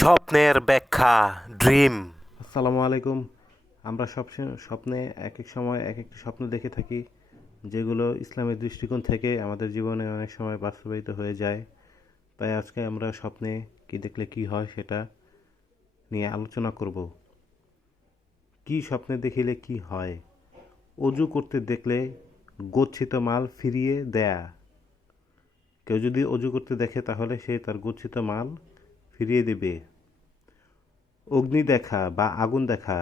স্বপ্নের ব্যাখ্যা ড্রিম। আসসালামু আলাইকুম। আমরা স্বপ্নে এক এক সময় এক একটি স্বপ্ন দেখে থাকি, যেগুলো ইসলামের দৃষ্টিকোণ থেকে আমাদের জীবনে অনেক সময় বাস্তবায়িত হয়ে যায়। তাই আজকে আমরা স্বপ্নে কি দেখলে কি হয় সেটা নিয়ে আলোচনা করব। কি স্বপ্নে দেখিলে কি হয়? অজু করতে দেখলে গচ্ছিত মাল ফিরিয়ে দেয়া। কেউ যদি অজু করতে দেখে তাহলে সে তার গচ্ছিত মাল ফিরিয়ে দেবে। অগ্নি দেখা বা আগুন দেখা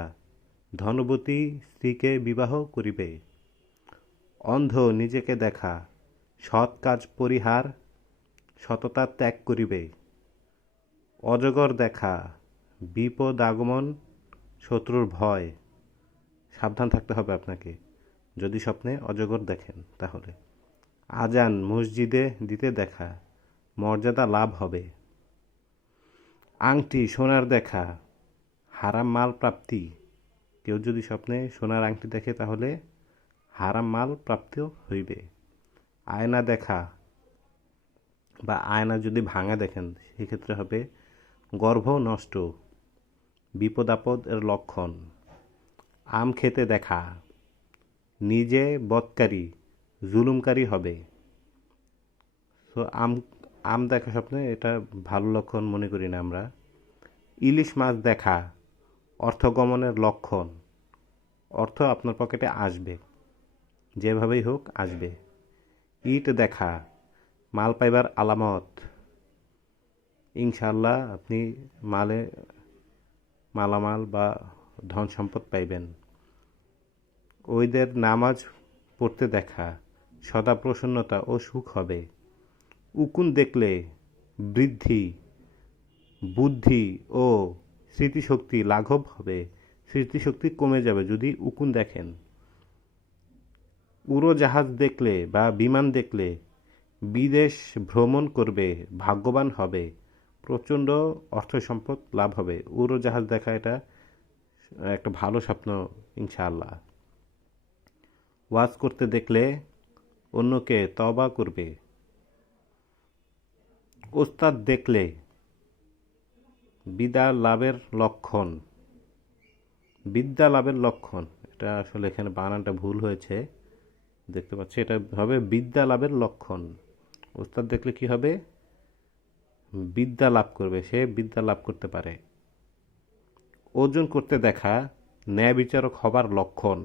ধনবতী স্ত্রীকে বিবাহ করিবে। অন্ধ নিজেকে দেখা সৎ কাজ পরিহার সততা ত্যাগ করিবে। অজগর দেখা বিপদ আগমন শত্রুর ভয়। সাবধান থাকতে হবে আপনাকে যদি স্বপ্নে অজগর দেখেন তাহলে। আজান মসজিদে দিতে দেখা মর্যাদা লাভ হবে। আংটি সোনার দেখা হারাম মাল প্রাপ্তি। কেউ যদি স্বপ্নে সোনার আংটি দেখে তাহলে হারাম মাল প্রাপ্ত হইবে। আয়না দেখা বা আয়না যদি ভাঙা দেখেন সেক্ষেত্রে হবে গর্ভ নষ্ট, বিপদ আপদ এর লক্ষণ। আম খেতে দেখা নিজে বদকারী জুলুমকারী হবে। তো আম দেখা স্বপ্নে এটা ভালো লক্ষণ মনে করি না আমরা। ইলিশ মাছ দেখা অর্থগমনের লক্ষণ। অর্থ আপনার পকেটে আসবে, যেভাবেই হোক আসবে। ইট দেখা মাল পাইবার আলামত। ইনশাল্লাহ আপনি মালামাল বা ধন সম্পদ পাইবেন। ওইদের নামাজ পড়তে দেখা সদা প্রসন্নতা ও সুখ হবে। উকুন দেখলে বৃদ্ধি বুদ্ধি ও স্মৃতিশক্তি লাঘব হবে। স্মৃতিশক্তি কমে যাবে যদি উকুন দেখেন। উড়োজাহাজ দেখলে বা বিমান দেখলে বিদেশ ভ্রমণ করবে, ভাগ্যবান হবে, প্রচণ্ড অর্থ সম্পদ লাভ হবে। উড়োজাহাজ দেখা এটা একটা ভালো স্বপ্ন ইনশাআল্লাহ। ওয়াজ করতে দেখলে অন্যকে তওবা করবে। ওস্তাদ দেখলে বিদ্যা লাভের লক্ষণ। বিদ্যা লাভের লক্ষণ, এটা আসলে এখানে বানানটা ভুল হয়েছে, দেখতে পাচ্ছি এটা হবে বিদ্যা লাভের লক্ষণ। ওস্তাদ দেখলে কি হবে? বিদ্যা লাভ করবে, সে বিদ্যা লাভ করতে পারে। ওজন করতে দেখা ন্যায় বিচারক হবার লক্ষণ।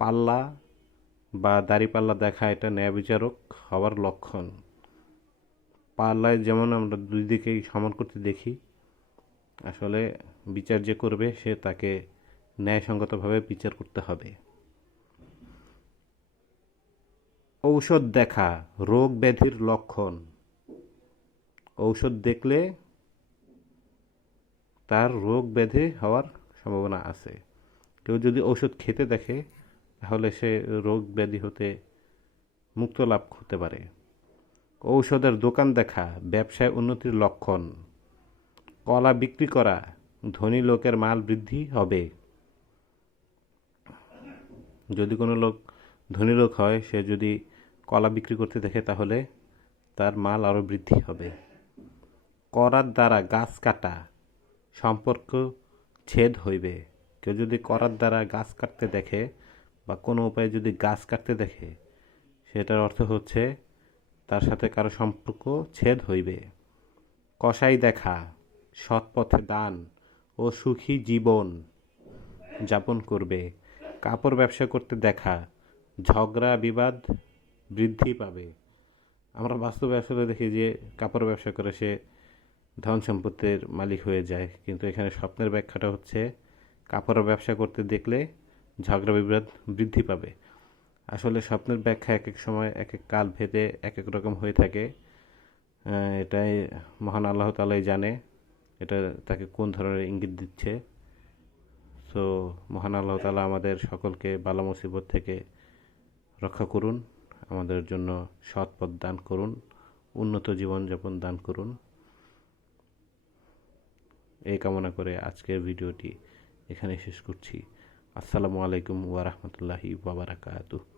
পাল্লা বা দাড়িপাল্লা দেখা এটা ন্যায় বিচারক হওয়ার লক্ষণ। পাল্লায় যেমন আমরা দুই দিকেই সমান করতে দেখি, আসলে বিচার যে করবে সে তাকে ন্যায়সঙ্গতভাবে বিচার করতে হবে। ঔষধ দেখা রোগ ব্যাধির লক্ষণ। ঔষধ দেখলে তার রোগ ব্যাধি হওয়ার সম্ভাবনা আছে। কেউ যদি ঔষধ খেতে দেখে তাহলে সে রোগ ব্যাধি হতে মুক্ত লাভ হতে পারে। ঔষধের দোকান দেখা ব্যবসায় উন্নতির লক্ষণ। কলা বিক্রি করা ধনী লোকের মাল বৃদ্ধি হবে। যদি কোনো লোক ধনী লোক হয়, সে যদি কলা বিক্রি করতে দেখে তাহলে তার মাল আরও বৃদ্ধি হবে। করার দ্বারা গাছ কাটা সম্পর্ক ছেদ হইবে। কেউ যদি করার দ্বারা গাছ কাটতে দেখে বা কোনো উপায়ে যদি গাছ কাটতে দেখে, সেটার অর্থ হচ্ছে তার সাথে কারো সম্পর্ক ছেদ হইবে। কসাই দেখা সৎ পথে দান ও সুখী জীবন যাপন করবে। কাপড় ব্যবসা করতে দেখা ঝগড়া বিবাদ বৃদ্ধি পাবে। আমরা বাস্তবে আসলে দেখি যে কাপড় ব্যবসা করে সে ধন সম্পত্তির মালিক হয়ে যায়, কিন্তু এখানে স্বপ্নের ব্যাখ্যাটা হচ্ছে কাপড়ের ব্যবসা করতে দেখলে ঝগড়া বিবাদ বৃদ্ধি পাবে। আসলে স্বপ্নের ব্যাখ্যা এক এক সময় এক এক কাল ভেদে এক এক রকম হয়ে থাকে। এটাই মহান আল্লাহ তাআলাই জানে এটা তাকে কোন ধরনের ইঙ্গিত দিচ্ছে। সো মহান আল্লাহ তাআলা আমাদের সকলকে বালা মুসিবত থেকে রক্ষা করুন, আমাদের জন্য সৎ পথ দান করুন, উন্নত জীবনযাপন দান করুন। এই কামনা করে আজকের ভিডিওটি এখানে শেষ করছি। আসসালামু আলাইকুম ওয়া রাহমাতুল্লাহি ওয়া বারাকাতুহু।